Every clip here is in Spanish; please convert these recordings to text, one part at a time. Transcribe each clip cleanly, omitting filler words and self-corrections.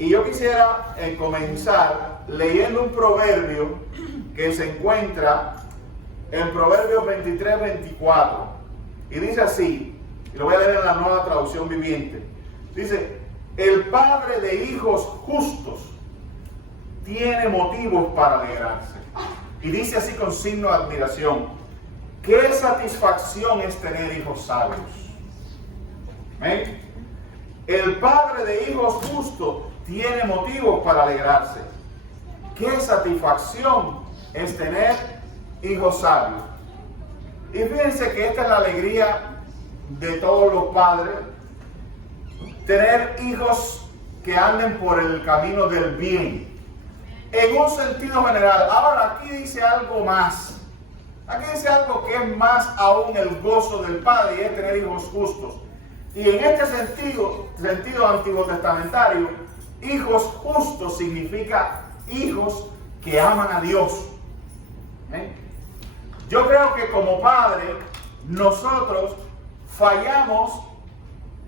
Y yo quisiera comenzar leyendo un proverbio que se encuentra en Proverbios 23-24. Y dice así, y lo voy a leer en la Nueva Traducción Viviente. Dice, el padre de hijos justos tiene motivos para alegrarse. Y dice así con signo de admiración, qué satisfacción es tener hijos sabios. ¿Ven? El padre de hijos justos tiene motivos para alegrarse. Qué satisfacción es tener hijos sabios. Y fíjense que esta es la alegría de todos los padres, tener hijos que anden por el camino del bien, en un sentido general. Ahora aquí dice algo más. Aquí dice algo que es más aún el gozo del padre, y es tener hijos justos. Y en este sentido antiguo testamentario, hijos justos significa hijos que aman a Dios. ¿Eh? Yo creo que como padre, nosotros fallamos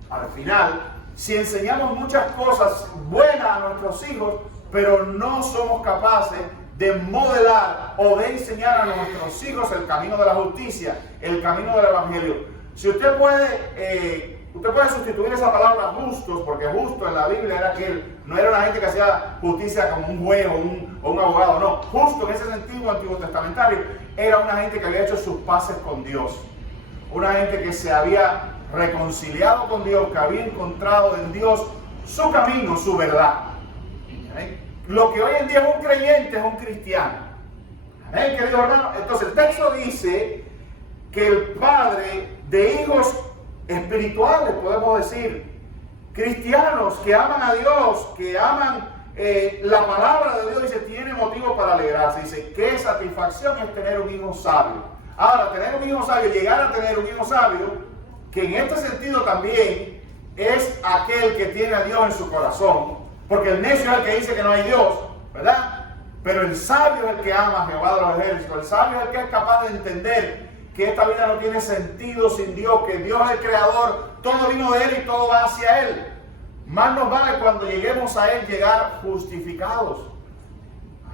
al final si enseñamos muchas cosas buenas a nuestros hijos, pero no somos capaces de modelar o de enseñar a nuestros hijos el camino de la justicia, el camino del evangelio. Si usted puede sustituir esa palabra justos, porque justo en la Biblia era aquel, no era una gente que hacía justicia como un juez o un abogado, no. Justo en ese sentido antiguo testamentario era una gente que había hecho sus paces con Dios, una gente que se había reconciliado con Dios, que había encontrado en Dios su camino, su verdad. ¿Amén? Lo que hoy en día es un creyente es un cristiano. ¿Amén, querido hermano? Entonces el texto dice que el padre de hijos espirituales, podemos decir, cristianos que aman a Dios, que aman la palabra de Dios, dice, tiene motivo para alegrarse. Dice, qué satisfacción es tener un hijo sabio. Ahora, tener un hijo sabio, llegar a tener un hijo sabio, que en este sentido también es aquel que tiene a Dios en su corazón, porque el necio es el que dice que no hay Dios, ¿verdad? Pero el sabio es el que ama a Jehová de los ejércitos, el sabio es el que es capaz de entender que esta vida no tiene sentido sin Dios, que Dios es el creador, todo vino de Él y todo va hacia Él. Más nos vale cuando lleguemos a Él llegar justificados.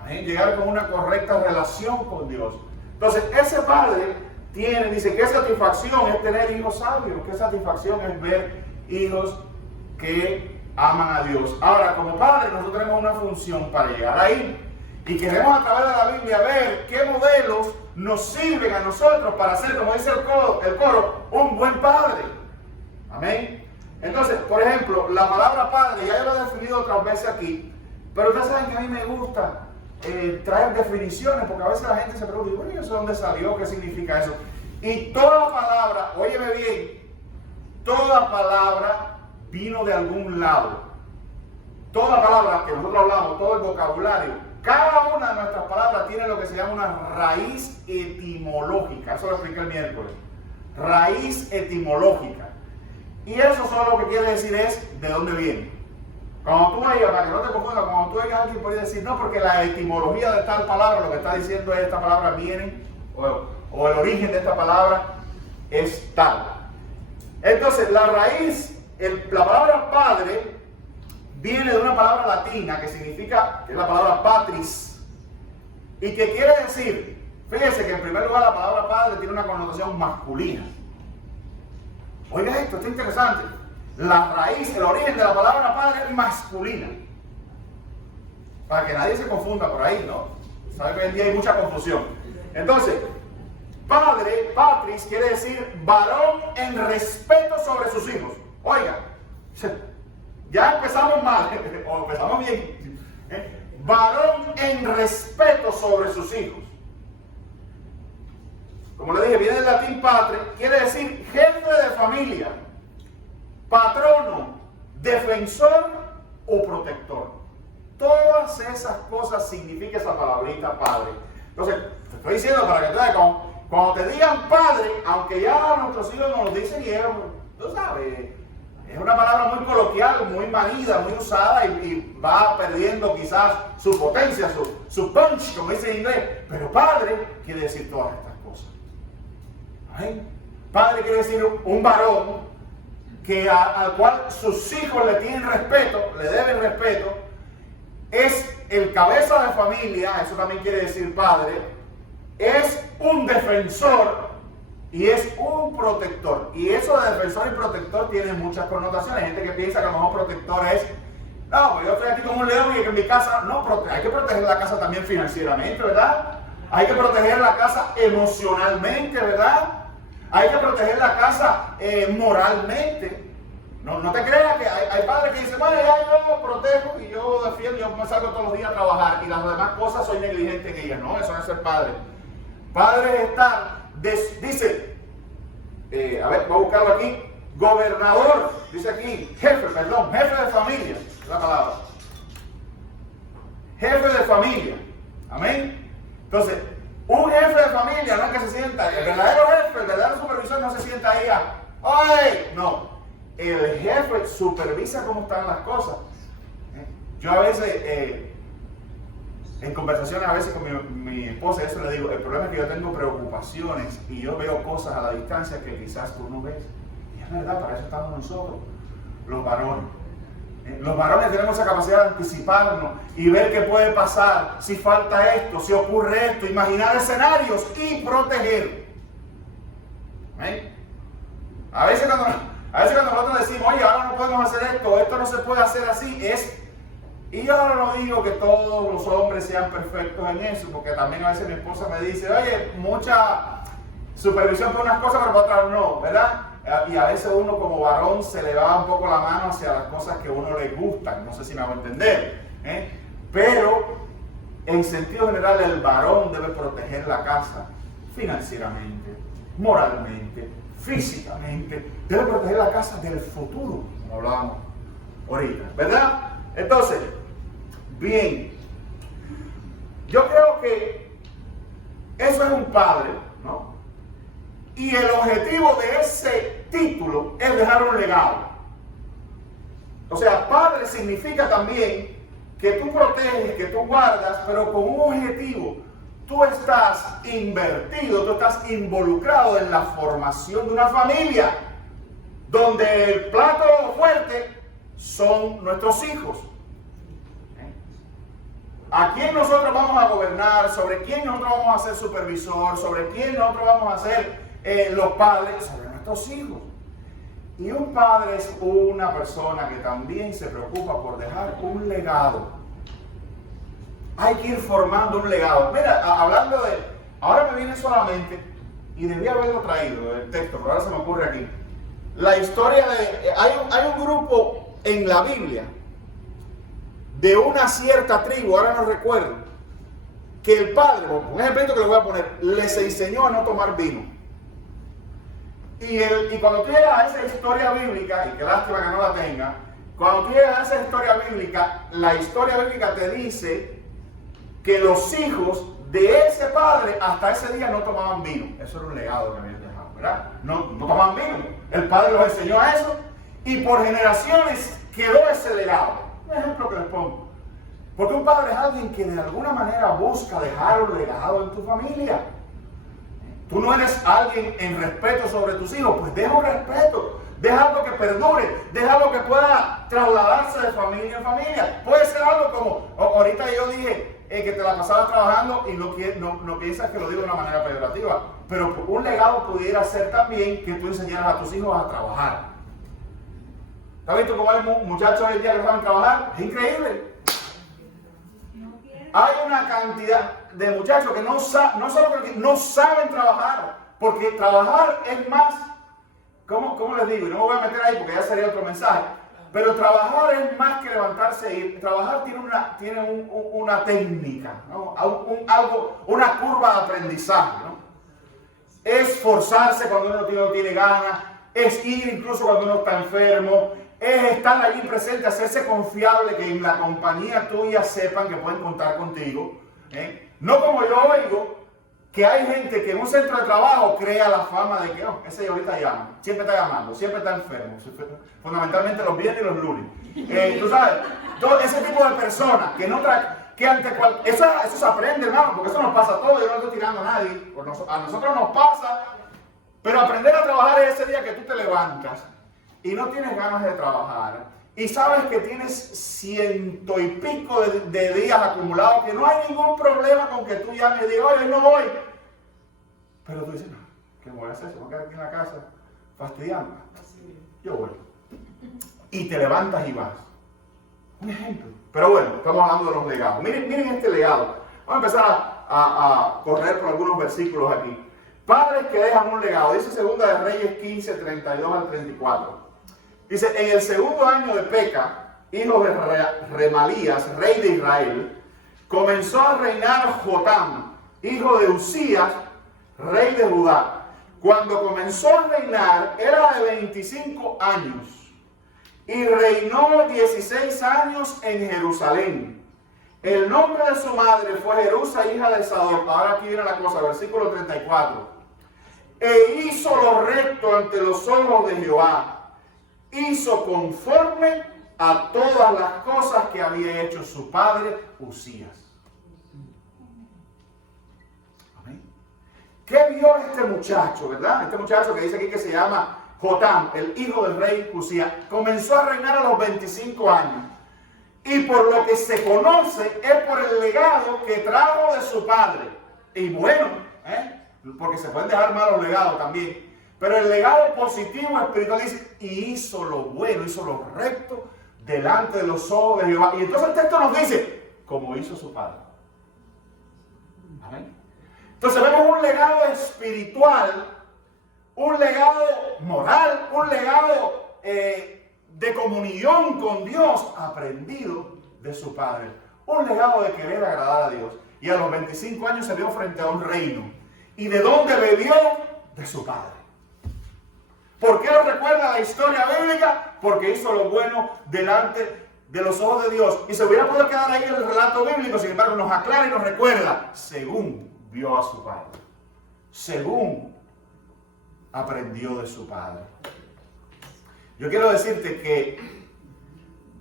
Amén. Llegar con una correcta relación con Dios. Entonces, ese padre dice, qué satisfacción es tener hijos sabios, qué satisfacción es ver hijos que aman a Dios. Ahora, como padres, nosotros tenemos una función para llegar ahí. Y queremos a través de la Biblia ver qué modelos nos sirven a nosotros para ser, como dice el coro, un buen padre. Amén. Entonces, por ejemplo, la palabra padre, ya yo lo he definido otras veces aquí, pero ustedes saben que a mí me gusta traer definiciones, porque a veces la gente se pregunta, bueno, ¿y eso dónde salió? ¿Qué significa eso? Y toda palabra, óyeme bien, toda palabra vino de algún lado. Toda palabra que nosotros hablamos, todo el vocabulario, cada una de nuestras palabras tiene lo que se llama una raíz etimológica. Eso lo expliqué el miércoles. Raíz etimológica. Y eso solo lo que quiere decir es de dónde viene. Cuando tú vayas, para que no te confundas, cuando tú oigas a alguien puede decir, no, porque la etimología de tal palabra, lo que está diciendo es esta palabra viene, o el origen de esta palabra es tal. Entonces, la raíz, la palabra padre, viene de una palabra latina que significa, que es la palabra patris, y que quiere decir, fíjense que en primer lugar la palabra padre tiene una connotación masculina. Oiga esto es interesante. La raíz, el origen de la palabra padre es masculina. Para que nadie se confunda por ahí, ¿no? Sabe que hoy en día hay mucha confusión. Entonces, padre, patris, quiere decir varón en respeto sobre sus hijos. Oiga, ya empezamos mal, o empezamos bien. Varón en respeto sobre sus hijos. Como le dije, viene del latín patre, quiere decir jefe de familia, patrono, defensor o protector. Todas esas cosas significa esa palabrita padre. Entonces, te estoy diciendo para que te veas, cuando te digan padre, aunque ya nuestros hijos nos lo dicen y tú sabes, es una palabra muy coloquial, muy manida, muy usada y va perdiendo quizás su potencia, su punch, como dice en inglés. Pero padre quiere decir todas estas cosas. ¿Amén? Padre quiere decir un varón al cual sus hijos le tienen respeto, le deben respeto, es el cabeza de familia, eso también quiere decir padre, es un defensor y es un protector. Y eso de defensor y protector tiene muchas connotaciones. Hay gente que piensa que a lo mejor protector es, no, pues yo estoy aquí como un león y que en mi casa, no, hay que proteger la casa también financieramente, ¿verdad? Hay que proteger la casa emocionalmente, ¿verdad? Hay que proteger la casa moralmente. No te creas que hay padres que dicen, bueno, ya yo protejo y yo defiendo, yo me salgo todos los días a trabajar y las demás cosas soy negligente en ellas. No, eso no es ser padre. Padre es estar, dice, a ver, voy a buscarlo aquí, gobernador, dice aquí, jefe de familia, es la palabra. Jefe de familia, amén. Entonces, un jefe de familia no es que se sienta, el verdadero jefe, el verdadero supervisor no se sienta ahí a, ¡ay! No. El jefe supervisa cómo están las cosas. Yo a veces, en conversaciones a veces con mi esposa, eso le digo, el problema es que yo tengo preocupaciones y yo veo cosas a la distancia que quizás tú no ves. Y es verdad, para eso estamos nosotros, los varones. Los varones tenemos esa capacidad de anticiparnos y ver qué puede pasar, si falta esto, si ocurre esto, imaginar escenarios y proteger. ¿Eh? A veces cuando nosotros decimos, oye, ahora no podemos hacer esto no se puede hacer así, y yo no digo que todos los hombres sean perfectos en eso, porque también a veces mi esposa me dice, oye, mucha supervisión por unas cosas, pero por otras no, ¿verdad? Y a veces uno como varón se le va un poco la mano hacia las cosas que a uno le gustan, no sé si me hago entender, pero en sentido general el varón debe proteger la casa financieramente, moralmente, físicamente, debe proteger la casa del futuro, como hablábamos ahorita, ¿verdad? Entonces, bien, yo creo que eso es un padre, ¿no? Y el objetivo de ese título es dejar un legado. O sea, padre significa también que tú proteges, que tú guardas, pero con un objetivo. Tú estás invertido, tú estás involucrado en la formación de una familia, donde el plato fuerte son nuestros hijos. ¿A quién nosotros vamos a gobernar? ¿Sobre quién nosotros vamos a ser supervisor? ¿Sobre quién nosotros vamos a ser los padres? Sobre nuestros hijos. Y un padre es una persona que también se preocupa por dejar un legado. Hay que ir formando un legado. Mira, hablando de... Ahora me viene solamente, y debía haberlo traído el texto, pero ahora se me ocurre aquí. La historia de... Hay un grupo en la Biblia de una cierta tribu, ahora no recuerdo, que el padre, un ejemplo que le voy a poner, les enseñó a no tomar vino. Y cuando tú llegas a esa historia bíblica, y qué lástima que no la tenga, cuando tú llegas a esa historia bíblica, la historia bíblica te dice que los hijos de ese padre hasta ese día no tomaban vino. Eso era un legado que habían dejado, ¿verdad? No tomaban vino. El padre los enseñó a eso y por generaciones quedó ese legado. Un ejemplo que les pongo. Porque un padre es alguien que de alguna manera busca dejar un legado en tu familia. Tú no eres alguien en respeto sobre tus hijos, pues deja un respeto. Deja algo que perdure, deja algo que pueda trasladarse de familia en familia. Puede ser algo como, ahorita yo dije que te la pasabas trabajando y no piensas que lo digo de una manera peyorativa, pero un legado pudiera ser también que tú enseñaras a tus hijos a trabajar. ¿Has visto cómo hay muchachos hoy en día que saben trabajar? Es increíble. Hay una cantidad de muchachos que no saben trabajar, porque trabajar es más, ¿cómo les digo? Y no me voy a meter ahí porque ya sería otro mensaje, pero trabajar es más que levantarse y trabajar tiene una técnica, ¿no? Una curva de aprendizaje, ¿no? Es esforzarse cuando uno no tiene ganas, es ir incluso cuando uno está enfermo, es estar allí presente, hacerse confiable, que en la compañía tuya sepan que pueden contar contigo. No como yo oigo, que hay gente que en un centro de trabajo crea la fama de que ese ahorita llama, siempre está llamando, siempre está enfermo, fundamentalmente los viernes y los lunes. Tú sabes, todo ese tipo de personas que no eso se aprende, hermano, porque eso nos pasa a todos, yo no estoy tirando a nadie, a nosotros nos pasa, pero aprender a trabajar es ese día que tú te levantas y no tienes ganas de trabajar y sabes que tienes 100 y pico de días acumulados, que no hay ningún problema con que tú llames y digas, oye, no voy. Pero tú dices, no, ¿qué voy a hacer? Se voy a quedar aquí en la casa fastidiando. Yo voy. Y te levantas y vas. Un ejemplo. Pero bueno, estamos hablando de los legados. Miren este legado. Vamos a empezar a correr por algunos versículos aquí. Padres que dejan un legado. Dice 2 de Reyes 15, 32 al 34. Dice, en el segundo año de Peca, hijo de Remalías, rey de Israel, comenzó a reinar Jotam, hijo de Usías, rey de Judá. Cuando comenzó a reinar, era de 25 años y reinó 16 años en Jerusalén. El nombre de su madre fue Jerusa, hija de Sadoc. Ahora aquí viene la cosa, versículo 34. E hizo lo recto ante los ojos de Jehová. Hizo conforme a todas las cosas que había hecho su padre Usías. Amén. ¿Qué vio este muchacho, verdad? Este muchacho que dice aquí que se llama Jotam, el hijo del rey Usías, comenzó a reinar a los 25 años. Y por lo que se conoce es por el legado que trajo de su padre. Y bueno, porque se pueden dejar malos legados también. Pero el legado positivo espiritual dice, y hizo lo bueno, hizo lo recto delante de los ojos de Jehová. Y entonces el texto nos dice, como hizo su padre. Amén. Entonces vemos un legado espiritual, un legado moral, un legado de comunión con Dios aprendido de su padre. Un legado de querer agradar a Dios. Y a los 25 años se vio frente a un reino. ¿Y de dónde bebió? De su padre. ¿Por qué lo recuerda la historia bíblica? Porque hizo lo bueno delante de los ojos de Dios. Y se hubiera podido quedar ahí en el relato bíblico, sin embargo nos aclara y nos recuerda, según vio a su padre, según aprendió de su padre. Yo quiero decirte que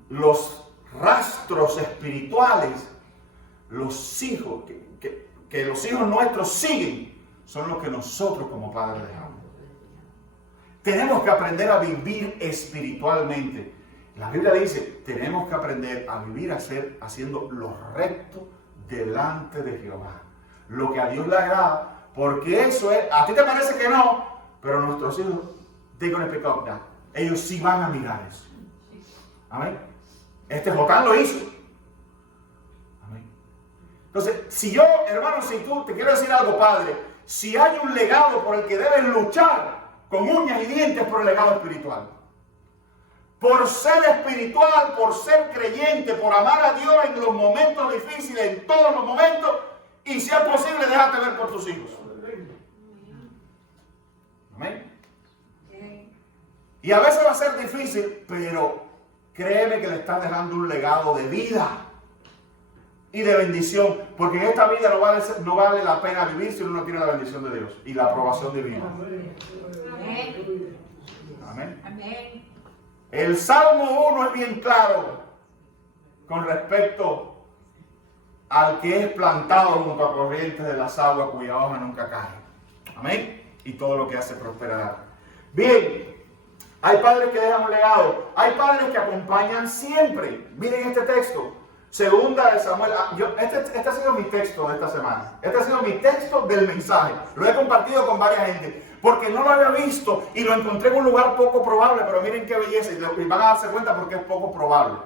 los rastros espirituales, los hijos, que los hijos nuestros siguen, son los que nosotros como padres dejamos. Tenemos que aprender a vivir espiritualmente. La Biblia dice, tenemos que aprender a vivir haciendo lo recto delante de Jehová. Lo que a Dios le agrada, porque eso es, a ti te parece que no, pero nuestros hijos, they're going to pick up that. Ellos sí van a mirar eso. Amén. Este Jotán lo hizo. Amén. Entonces, si yo, hermano, si tú, te quiero decir algo, padre, si hay un legado por el que debes luchar, con uñas y dientes por el legado espiritual. Por ser espiritual, por ser creyente, por amar a Dios en los momentos difíciles, en todos los momentos, y si es posible, déjate ver por tus hijos. Amén. Y a veces va a ser difícil, pero créeme que le estás dejando un legado de vida y de bendición, porque en esta vida no vale la pena vivir si uno no tiene la bendición de Dios y la aprobación divina. Amén. Amén. El Salmo 1 es bien claro con respecto al que es plantado junto a corrientes de las aguas cuya hoja nunca cae. Amén. Y todo lo que hace prosperar. Bien, hay padres que dejan un legado, hay padres que acompañan siempre. Miren este texto. Segunda de Samuel. Este ha sido mi texto de esta semana. Este ha sido mi texto del mensaje. Lo he compartido con varias gente. Porque no lo había visto y lo encontré en un lugar poco probable. Pero miren qué belleza. Y van a darse cuenta porque es poco probable.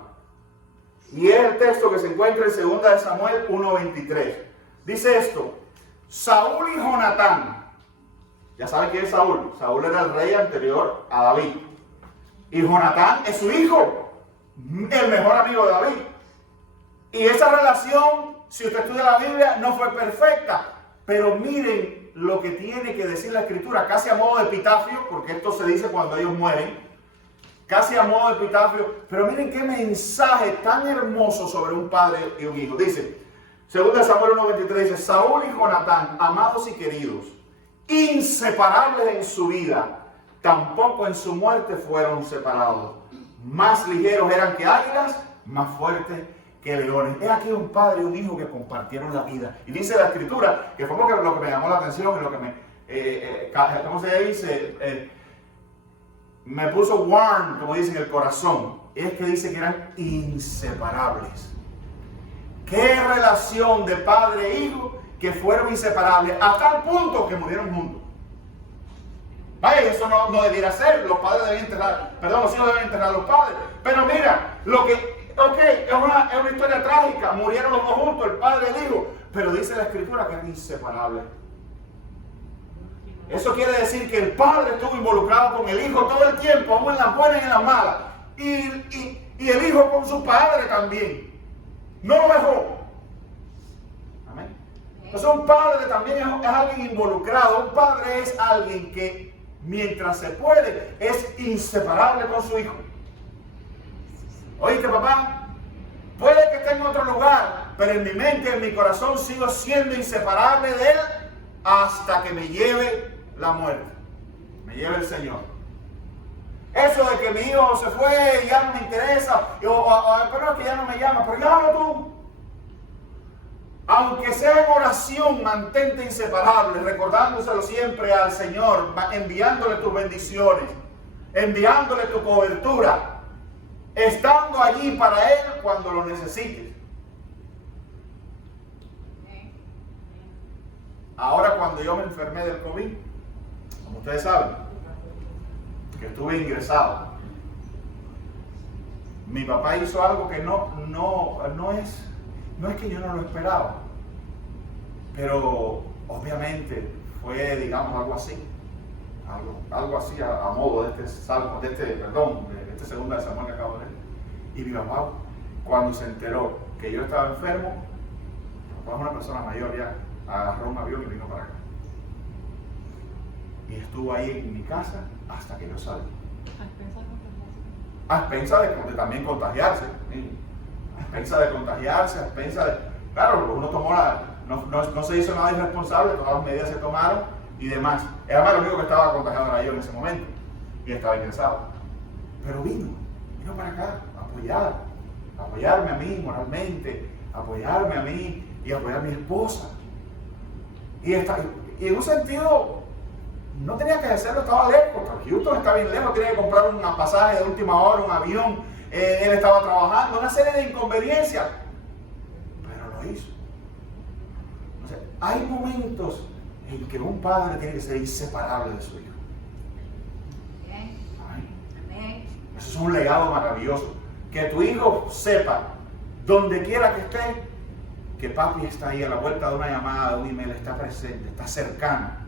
Y es el texto que se encuentra en segunda de Samuel 1:23. Dice esto. Saúl y Jonatán. Ya saben quién es Saúl. Saúl era el rey anterior a David. Y Jonatán es su hijo. El mejor amigo de David. Y esa relación, si usted estudia la Biblia, no fue perfecta. Pero miren lo que tiene que decir la Escritura, casi a modo de epitafio, porque esto se dice cuando ellos mueren. Casi a modo de epitafio. Pero miren qué mensaje tan hermoso sobre un padre y un hijo. Dice, 2 Samuel 1:23, dice, Saúl y Jonatán, amados y queridos, inseparables en su vida, tampoco en su muerte fueron separados. Más ligeros eran que águilas, más fuertes que leones. Es aquí un padre y un hijo que compartieron la vida. Y dice la Escritura, que fue lo que me llamó la atención y lo que me, ¿cómo se dice? Me puso warm, como dicen, el corazón. es que dice que eran inseparables. ¿Qué relación de padre e hijo que fueron inseparables a tal punto que murieron juntos? Vaya, eso no debiera ser. Los padres deben enterrar, los hijos deben enterrar a los padres. Pero mira, es una historia trágica. Murieron los dos juntos, el padre y el hijo. Pero dice la Escritura que eran inseparables. Eso quiere decir que el padre estuvo involucrado con el hijo todo el tiempo, aún en las buenas y en las malas. Y el hijo con su padre también. No lo dejó. Amén. Entonces un padre también es alguien involucrado. Un padre es alguien que mientras se puede es inseparable con su hijo. ¿Oíste, papá? Puede que esté en otro lugar, pero en mi mente, en mi corazón sigo siendo inseparable de él hasta que me lleve la muerte. Me lleve el Señor. Eso de que mi hijo se fue y ya no me interesa, pero es que ya no me llama, pero llámalo tú. Aunque sea en oración, mantente inseparable, recordándoselo siempre al Señor, enviándole tus bendiciones, enviándole tu cobertura, estando allí para Él cuando lo necesites. Ahora, cuando yo me enfermé del COVID, como ustedes saben, que estuve ingresado, mi papá hizo algo que no es que yo no lo esperaba, pero obviamente fue, digamos, algo así a modo de este segundo de Samuel que acabo de leer. Y mi papá, cuando se enteró que yo estaba enfermo, mi papá es una persona mayor ya, agarró un avión y vino para acá. Y estuvo ahí en mi casa hasta que yo salí. A expensas de también contagiarse. ¿Sí? A expensas de contagiarse, a expensas de... Claro, uno tomó no se hizo nada irresponsable, todas las medidas se tomaron y demás. Era más lo único que estaba contagiado era yo en ese momento. Y estaba ingresado. Pero vino para acá a apoyarme a mí moralmente, apoyarme a mí y apoyar a mi esposa. Y en un sentido... no tenía que hacerlo, estaba lejos. Houston está bien lejos, tenía que comprar un pasaje de última hora, un avión. Él estaba trabajando, una serie de inconveniencias. Pero lo hizo. Entonces, hay momentos en que un padre tiene que ser inseparable de su hijo. Amén. Eso es un legado maravilloso. Que tu hijo sepa, donde quiera que esté, que papi está ahí a la vuelta de una llamada, de un email, está presente, está cercano.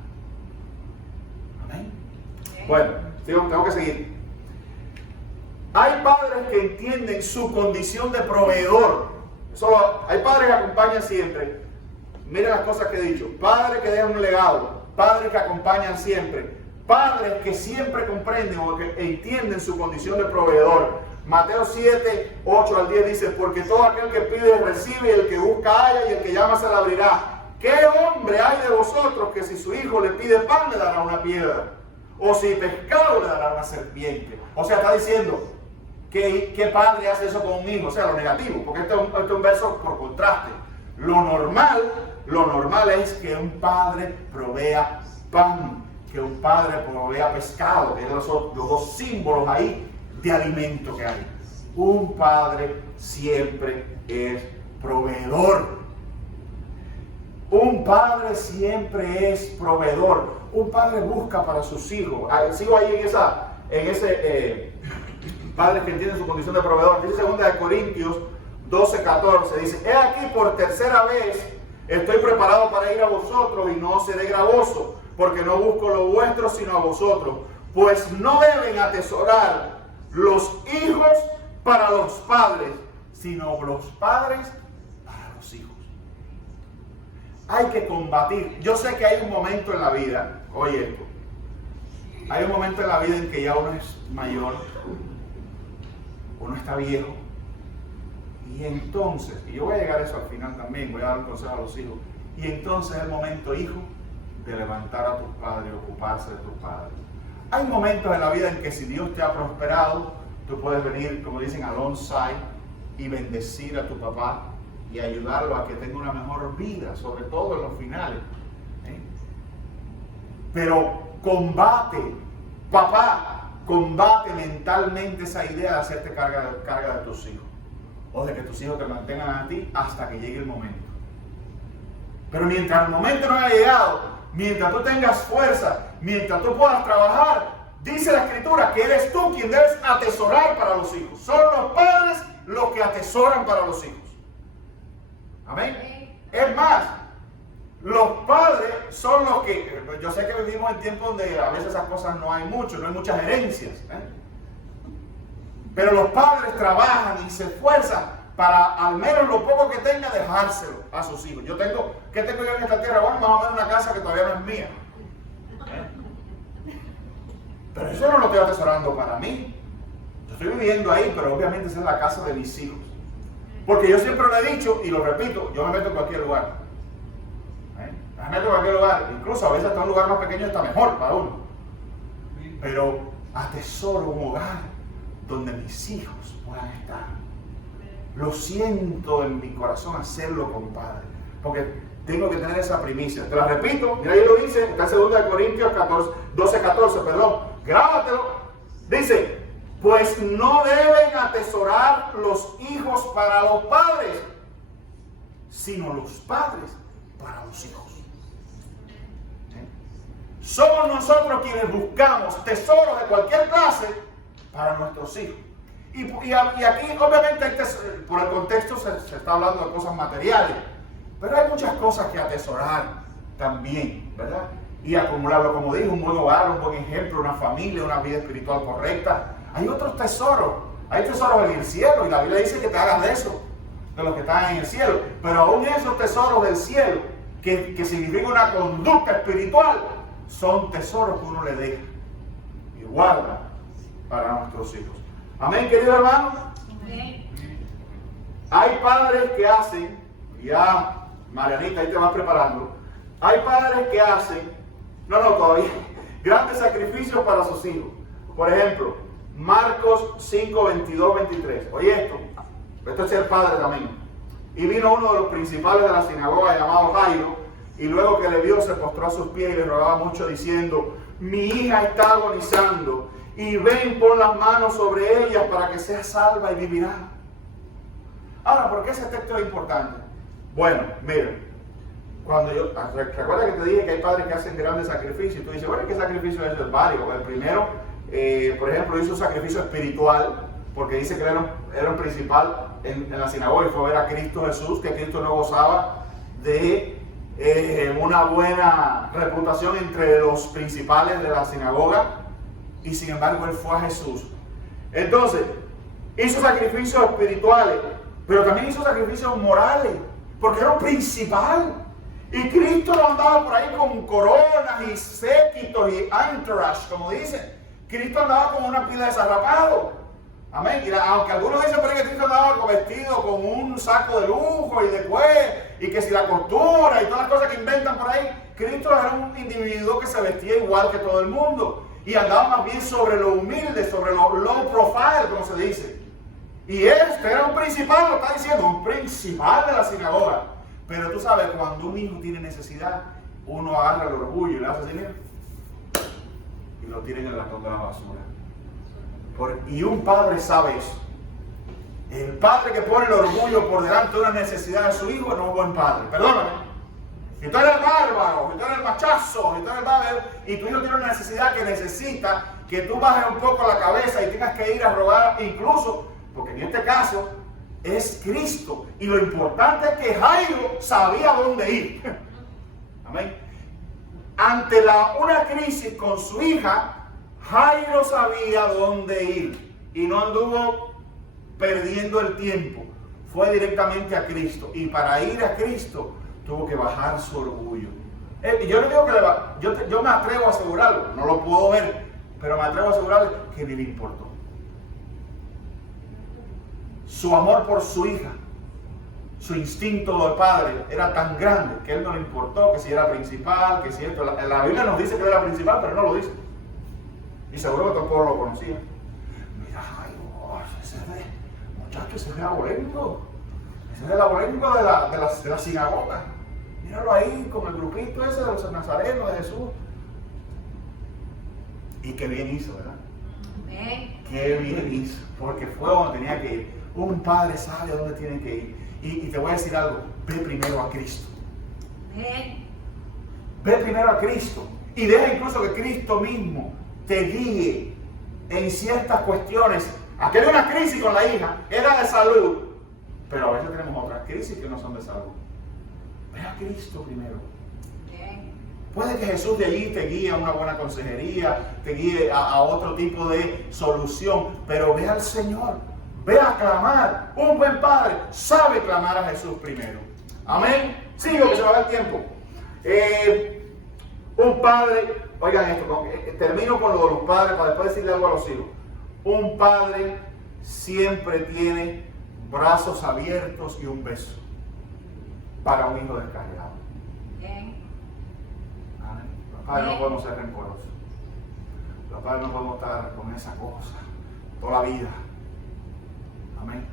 Bueno, tengo que seguir. Hay padres que entienden su condición de proveedor. Hay padres que acompañan siempre. Miren las cosas que he dicho. Padres que dejan un legado. Padres que acompañan siempre. Padres que siempre comprenden o que entienden su condición de proveedor. Mateo 7, 8 al 10 dice: porque todo aquel que pide recibe, y el que busca halla, y el que llama se le abrirá. ¿Qué hombre hay de vosotros que si su hijo le pide pan le dará una piedra? O si pescado le dará una serpiente. O sea, está diciendo, ¿qué padre hace eso con un hijo? O sea, lo negativo, porque este es un verso por contraste. Lo normal es que un padre provea pan, que un padre provea pescado, que son los dos símbolos ahí de alimento que hay. Un padre siempre es proveedor. Un padre siempre es proveedor. Un padre busca para sus hijos. Sigo ahí en ese padres que entienden su condición de proveedor. Dice 2 Corintios 12:14. Dice: he aquí por tercera vez estoy preparado para ir a vosotros y no seré gravoso, porque no busco lo vuestro sino a vosotros. Pues no deben atesorar los hijos para los padres, sino los padres para los hijos. Hay que combatir. Yo sé que hay un momento en la vida, oye esto, hay un momento en la vida en que ya uno es mayor, uno está viejo, y entonces, y yo voy a llegar a eso al final también, voy a dar un consejo a los hijos, y entonces es el momento, hijo, de levantar a tus padres, ocuparse de tus padres. Hay momentos en la vida en que si Dios te ha prosperado, tú puedes venir, como dicen, alongside y bendecir a tu papá y ayudarlo a que tenga una mejor vida, sobre todo en los finales. Pero combate, papá, combate mentalmente esa idea de hacerte carga de tus hijos. O de que tus hijos te mantengan a ti hasta que llegue el momento. Pero mientras el momento no haya llegado, mientras tú tengas fuerza, mientras tú puedas trabajar, dice la Escritura que eres tú quien debes atesorar para los hijos. Son los padres los que atesoran para los hijos. Amén. Es más, los padres son los que, yo sé que vivimos en tiempos donde a veces esas cosas no hay mucho, no hay muchas herencias, pero los padres trabajan y se esfuerzan para al menos lo poco que tenga dejárselo a sus hijos. ¿Qué tengo yo en esta tierra? Bueno, más o menos una casa que todavía no es mía. Pero eso no lo estoy atesorando para mí. Yo estoy viviendo ahí, pero obviamente esa es la casa de mis hijos. Porque yo siempre lo he dicho y lo repito, yo me meto en cualquier lugar. Me meto en cualquier lugar, incluso a veces hasta un lugar más pequeño está mejor para uno. Pero atesoro un hogar donde mis hijos puedan estar. Lo siento en mi corazón hacerlo, compadre, porque tengo que tener esa primicia. Te la repito, mira ahí lo dice, está en 2 Corintios 12:14, perdón, grábatelo. Dice, pues no deben atesorar los hijos para los padres, sino los padres para los hijos. Somos nosotros quienes buscamos tesoros de cualquier clase para nuestros hijos. Y aquí obviamente por el contexto se está hablando de cosas materiales, pero hay muchas cosas que atesorar también, ¿verdad? Y acumularlo, como dijo, un buen hogar, un buen ejemplo, una familia, una vida espiritual correcta. Hay otros tesoros, hay tesoros en el cielo y la Biblia dice que te hagas de eso, de los que están en el cielo. Pero aún esos tesoros del cielo, que significa una conducta espiritual, son tesoros que uno le deja y guarda para nuestros hijos. Amén, querido hermano. Amén. Hay padres que hacen, ya Marianita, ahí te vas preparando. Hay padres que hacen, todavía, grandes sacrificios para sus hijos. Por ejemplo, Marcos 5, 22, 23. Oye esto es ser padre también. Y vino uno de los principales de la sinagoga llamado Jairo, y luego que le vio se postró a sus pies y le rogaba mucho diciendo, mi hija está agonizando, y ven, pon las manos sobre ella para que sea salva y vivirá. Ahora, ¿por qué ese texto es importante? Bueno, miren, recuerda que te dije que hay padres que hacen grandes sacrificios, y tú dices, bueno, ¿qué sacrificio es el válido? El primero, por ejemplo, hizo un sacrificio espiritual, porque dice que era un principal en la sinagoga y fue a ver a Cristo Jesús, que Cristo no gozaba de una buena reputación entre los principales de la sinagoga, y sin embargo él fue a Jesús. Entonces, hizo sacrificios espirituales, pero también hizo sacrificios morales, porque era un principal. Y Cristo no andaba por ahí con coronas y séquitos y entourage, como dicen. Cristo andaba con una pila de zarrapado. Amén. Y aunque algunos dicen por ahí que Cristo andaba vestido con un saco de lujo y después, y que si la costura y todas las cosas que inventan por ahí, Cristo era un individuo que se vestía igual que todo el mundo. Y andaba más bien sobre lo humilde, sobre lo low profile, como se dice. Y este era un principal, lo está diciendo, un principal de la sinagoga. Pero tú sabes, cuando un hijo tiene necesidad, uno agarra el orgullo y le hace así, mira, y lo tiran en el latón de la basura. Y un padre sabe eso. El padre que pone el orgullo por delante de una necesidad de su hijo no es buen padre. Perdóname. Si tú eres el bárbaro, si tú eres el machazo, si tú eres el bárbaro, y tu hijo tiene una necesidad que necesita que tú bajes un poco la cabeza y tengas que ir a rogar, incluso, porque en este caso es Cristo. Y lo importante es que Jairo sabía dónde ir. Amén. Ante una crisis con su hija, Jairo sabía dónde ir y no anduvo perdiendo el tiempo. Fue directamente a Cristo, y para ir a Cristo tuvo que bajar su orgullo. Yo le digo que yo me atrevo a asegurarlo, no lo puedo ver, pero me atrevo a asegurarle que ni le importó. Su amor por su hija, su instinto de padre era tan grande que él no le importó que si era principal, que si esto. La Biblia nos dice que era principal, pero no lo dice. Y seguro que tampoco lo conocía. Mira, muchacho, ese es el abolengo. Ese es el abolengo de la sinagoga. Míralo ahí con el grupito ese de los nazarenos de Jesús. Y qué bien hizo, ¿verdad? Qué bien hizo, porque fue donde tenía que ir. Un padre sabe a dónde tiene que ir. Y te voy a decir algo, ve primero a Cristo. Ve primero a Cristo. Y deja incluso que Cristo mismo te guíe en ciertas cuestiones. Aquí hay una crisis con la hija, era de salud, pero a veces tenemos otras crisis que no son de salud. Ve a Cristo primero. Puede que Jesús de allí te guíe a una buena consejería, te guíe a otro tipo de solución, pero ve al Señor, ve a clamar. Un buen padre sabe clamar a Jesús primero. Amén. Sigo que se va el tiempo. Un padre, oigan esto, termino con lo de los padres para después decirle algo a los hijos. Un padre siempre tiene brazos abiertos y un beso para un hijo descarriado. Los padres no podemos ser rencorosos. Los padres no podemos estar con esa cosa toda la vida. Amén.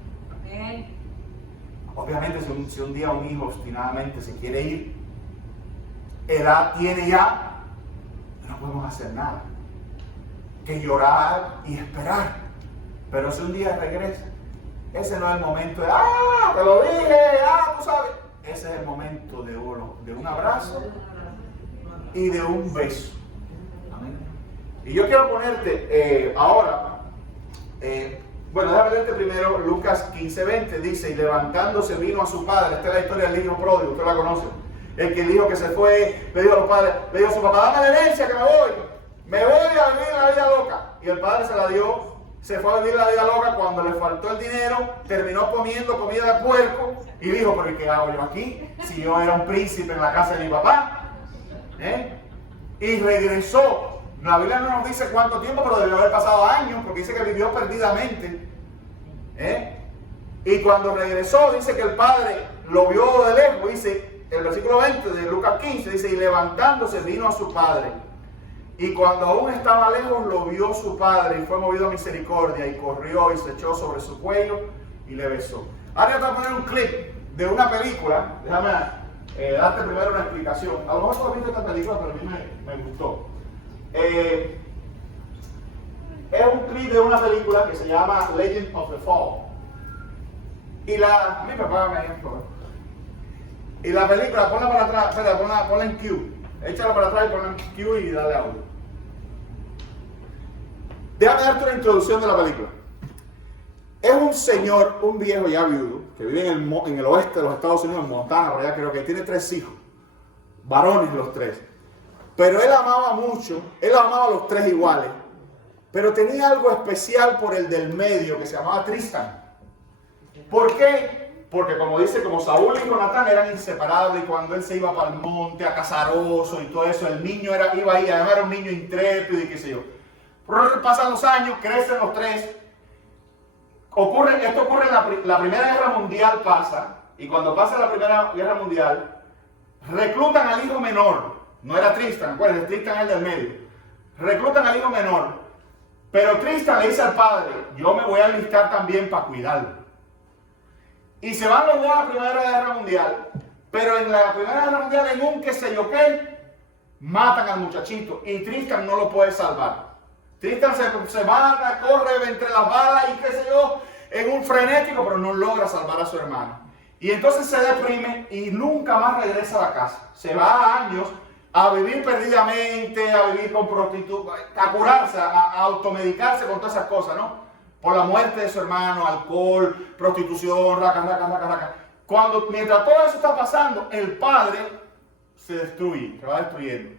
Obviamente si un día un hijo obstinadamente se quiere ir, edad tiene ya, no podemos hacer nada que llorar y esperar. Pero si un día regresa, ese no es el momento de te lo dije, tú sabes. Ese es el momento de un abrazo y de un beso. Amén. Y yo quiero ponerte ahora, bueno, déjame leerte primero Lucas 15:20, dice, y levantándose vino a su padre. Esta es la historia del hijo pródigo, usted la conoce. El que dijo que se fue, le dijo a los padres, le dijo a su papá, dame la herencia que me voy a vivir la vida loca. Y el padre se la dio, se fue a vivir la vida loca. Cuando le faltó el dinero, terminó comiendo comida de puerco y dijo, pero ¿qué hago yo aquí? Si yo era un príncipe en la casa de mi papá. Y regresó. La Biblia no nos dice cuánto tiempo, pero debió haber pasado años, porque dice que vivió perdidamente. Y cuando regresó, dice que el padre lo vio de lejos, dice el versículo 20 de Lucas 15, dice, y levantándose vino a su padre. Y cuando aún estaba lejos, lo vio su padre y fue movido a misericordia y corrió y se echó sobre su cuello y le besó. Ahora te voy a poner un clip de una película. Déjame darte primero una explicación. A lo mejor tú has visto esta película, pero a mí me gustó. Es un clip de una película que se llama Legend of the Fall. Y mi papá me dijo, y la película, ponla para atrás, espera, ponla en Q. Échala para atrás y ponla en Q y dale audio. Déjame darte una introducción de la película. Es un señor, un viejo ya viudo, que vive en el oeste de los Estados Unidos, en Montana, por allá creo que tiene 3 hijos. Varones los 3. Pero él amaba mucho, él amaba a los 3 iguales. Pero tenía algo especial por el del medio, que se llamaba Tristan. ¿Por qué? Porque como Saúl y Jonatán eran inseparables, y cuando él se iba para el monte a cazar osos y todo eso, el niño iba ahí, además era un niño intrépido y qué sé yo. Pasan los años, crecen los 3. Esto ocurre en la Primera Guerra Mundial pasa, y cuando pasa la Primera Guerra Mundial, reclutan al hijo menor. No era Tristan, acuérdense, Tristan es el del medio. Reclutan al hijo menor, pero Tristan le dice al padre, yo me voy a enlistar también para cuidarlo. Y se van los dos a la Primera Guerra Mundial, pero en la Primera Guerra Mundial, en un qué sé yo qué, matan al muchachito y Tristan no lo puede salvar. Tristan se mata, corre entre las balas y qué sé yo, en un frenético, pero no logra salvar a su hermano. Y entonces se deprime y nunca más regresa a la casa. Se va años a vivir perdidamente, a vivir con prostitutas, a curarse, a automedicarse con todas esas cosas, ¿no? Por la muerte de su hermano, alcohol, prostitución, raca. Mientras todo eso está pasando, el padre se destruye, se va destruyendo.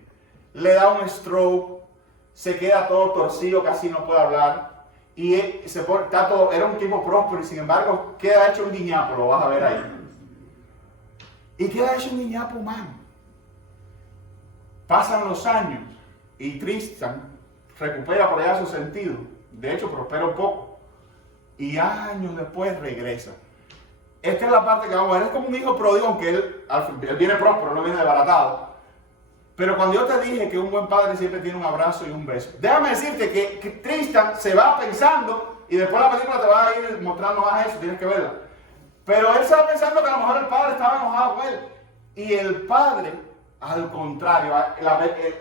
Le da un stroke, se queda todo torcido, casi no puede hablar. Y era un tipo próspero y sin embargo queda hecho un guiñapo, lo vas a ver ahí. Y queda hecho un guiñapo humano. Pasan los años y Tristan recupera por allá su sentido. De hecho, prospera un poco. Y años después regresa. Esta es la parte que vamos a ver. Es como un hijo pródigo, aunque él viene próspero, no viene desbaratado. Pero cuando yo te dije que un buen padre siempre tiene un abrazo y un beso, déjame decirte que Tristan se va pensando, y después la película te va a ir mostrando más eso, tienes que verla. Pero él se va pensando que a lo mejor el padre estaba enojado con él. Y el padre, al contrario,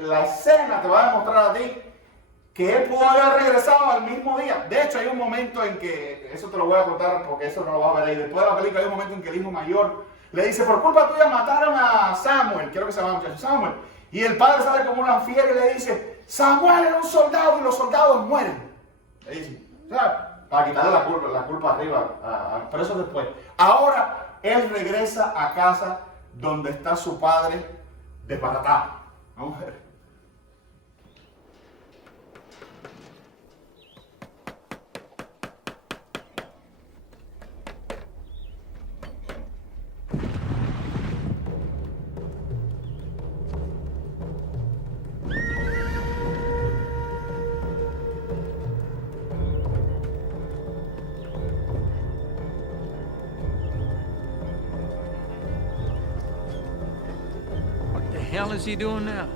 la escena te va a demostrar a ti que él pudo haber regresado al mismo día. De hecho, hay un momento en que, eso te lo voy a contar porque eso no lo vas a ver ahí. Después de la película hay un momento en que el hijo mayor le dice, por culpa tuya mataron a Samuel, creo que se llama muchacho Samuel. Y el padre sale como una fiera y le dice, Samuel era un soldado y los soldados mueren. Le dice, o sea, para quitarle la culpa arriba, pero eso después. Ahora él regresa a casa donde está su padre desbaratado. Vamos a ver. What the hell is he doing now?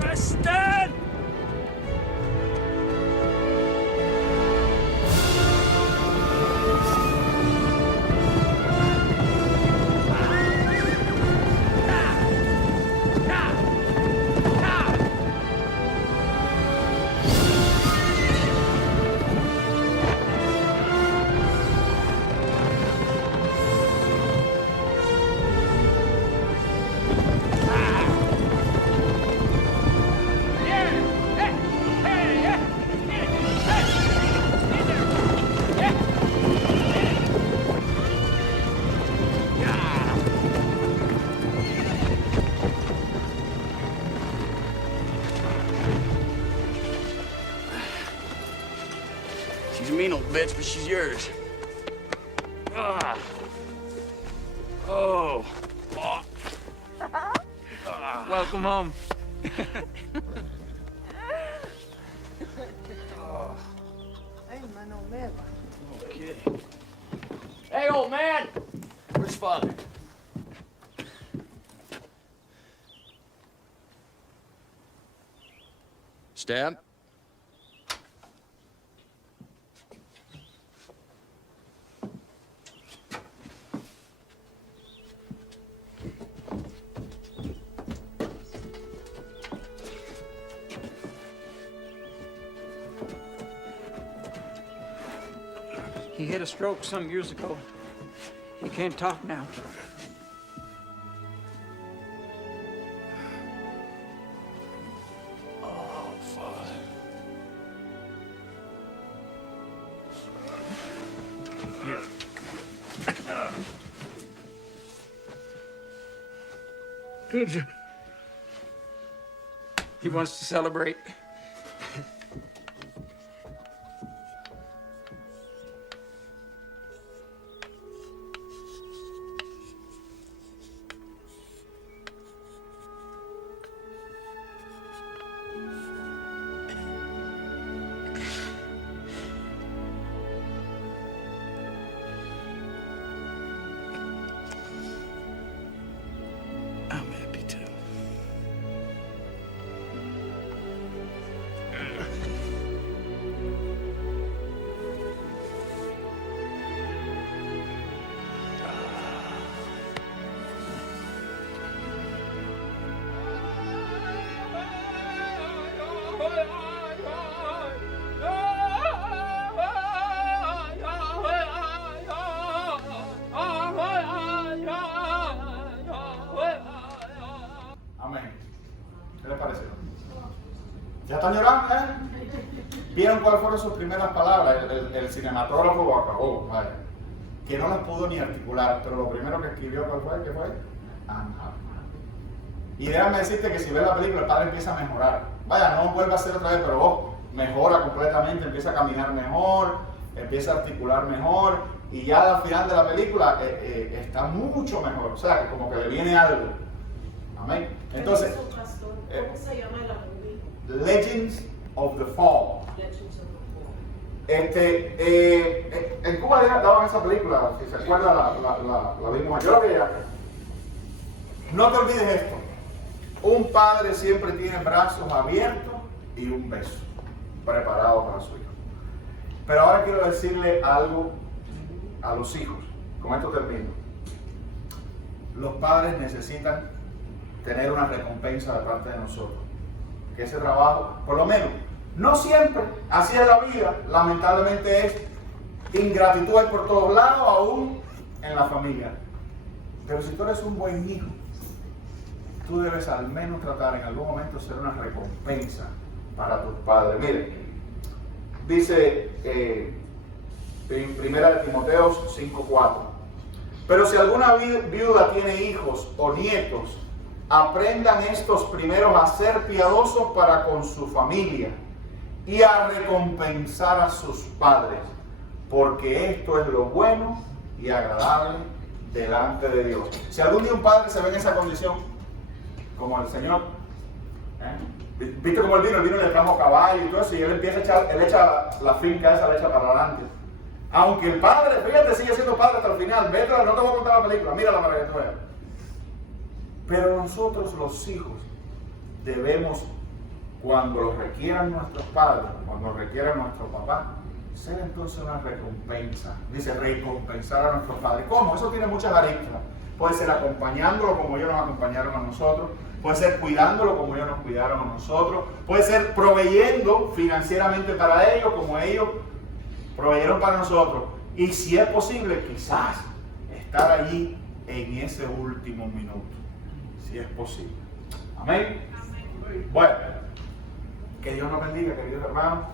Preston! She's a mean old bitch, but she's yours. Ah. Oh. Oh. Welcome home. Okay. Hey, old man! Where's father? Stab? He had a stroke some years ago. He can't talk now. Oh, father. Good. He wants to celebrate. I'm happy too. Amén. ¿Qué les pareció? ¿Ya están llorando, ¿Vieron cuáles fueron sus primeras palabras? El cinematógrafo lo acabó, vaya. Que no las pudo ni articular, pero lo primero que escribió, ¿cuál fue? ¿Qué fue? I'm happy. Y déjame decirte que si ves la película, el padre empieza a mejorar. Vaya, no vuelve a hacer otra vez, pero mejora completamente, empieza a caminar mejor, empieza a articular mejor, y ya al final de la película está mucho mejor. O sea, que como que le viene algo. Amén. Entonces, ¿cómo se llama la movie? Legends of the Fall. Legends of the Fall. En Cuba daban esa película, si se acuerda, la vimos yo que ya. No te olvides esto. Un padre siempre tiene brazos abiertos y un beso preparado para su hijo. Pero ahora quiero decirle algo a los hijos. Con esto termino. los padres necesitan tener una recompensa de parte de nosotros. Que ese trabajo, por lo menos, no siempre, así es la vida, lamentablemente es ingratitud por todos lados, aún en la familia. Pero si tú eres un buen hijo, tú debes al menos tratar en algún momento de ser una recompensa para tus padres. Miren, dice en 1 Timoteo 5:4, pero si alguna viuda tiene hijos o nietos, aprendan estos primeros a ser piadosos para con su familia y a recompensar a sus padres, porque esto es lo bueno y agradable delante de Dios. Si algún día un padre se ve en esa condición, como el Señor, viste como el vino le trajo caballo y todo eso, y él empieza a echar, él echa la finca esa, la echa para adelante. Aunque el padre, fíjate, sigue siendo padre hasta el final, vete, no te voy a contar la película, mírala para que tú veas. Pero nosotros los hijos debemos, cuando lo requieran nuestros padres, cuando lo requieran nuestro papá, ser entonces una recompensa. Dice, recompensar a nuestros padres. ¿Cómo? Eso tiene muchas aristas. Puede ser acompañándolo como ellos nos acompañaron a nosotros. Puede ser cuidándolo como ellos nos cuidaron a nosotros. Puede ser proveyendo financieramente para ellos como ellos proveyeron para nosotros. Y si es posible, quizás estar allí en ese último minuto. Si es posible. Amén. Bueno, que Dios nos bendiga, queridos hermanos.